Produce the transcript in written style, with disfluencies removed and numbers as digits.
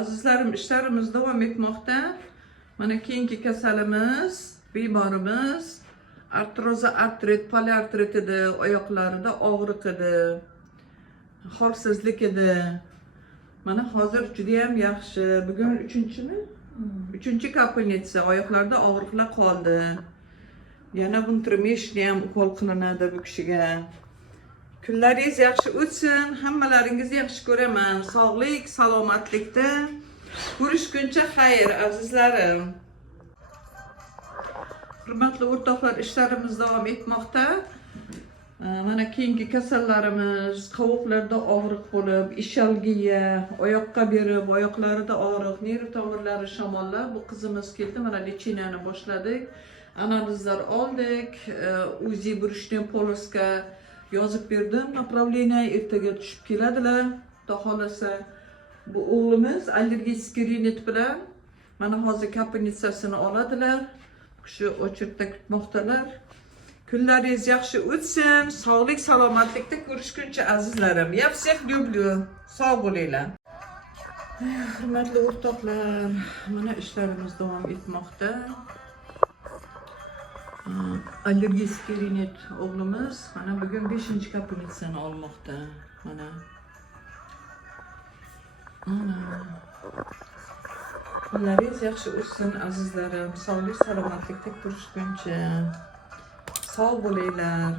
Azizlarim, ishlarimiz davom etmoqda. Mana keyingi kasalimiz, bemorimiz artroza artrit, poliartrit edi, oyoqlarida og'riq edi, holsizlik edi. Mana hozir juda ham yaxshi. Bugun 3-mi? 3-chi kapelnitsa, oyoqlarda og'riqlar qoldi. Yana buntremeshni ham ukol qilinadi bu kishiga. Kunlaringiz yaxshi o'tsin, hammalaringizni yaxshi ko'raman. Sog'lik, salomatlikda ko'rishguncha xayr, azizlarim. Hurmatli o'rtoqlar, ishlarimiz davom etmoqda. Mana keyingi kasallarimiz qovoqlarda og'riq bo'lib, ishalgiya, oyoqqa berib, oyoqlarida og'riq, nerv tomirlari shamollab. Bu qizimiz keldi, mana lecheniyani boshladik. Analizlar oldik, UZI burishni poloska yozib berdim. Направление ertaga tushib keladilar. Xudo xolasa, bu o'g'limiz allergik rinit bilan mana hozir kapelnitsasini oladilar. Kishi ochirda kutmoqdalar. Kunlaringiz yaxshi o'tsin, sog'lik, salomatlikda ko'rishguncha azizlarim. Я всех люблю. Sog' bo'linglar. Hurmatli o'rtoqlar, mana ishlarimiz davom etmoqda. Allergik rinit o'g'limiz mana bugun 5-chi kapelnitsani olmoqda. Mana. Kunlaringiz yaxshi o'tsin azizlarim. Sog'lik, salomatlikda ko'rishguncha. Sog' bo'linglar.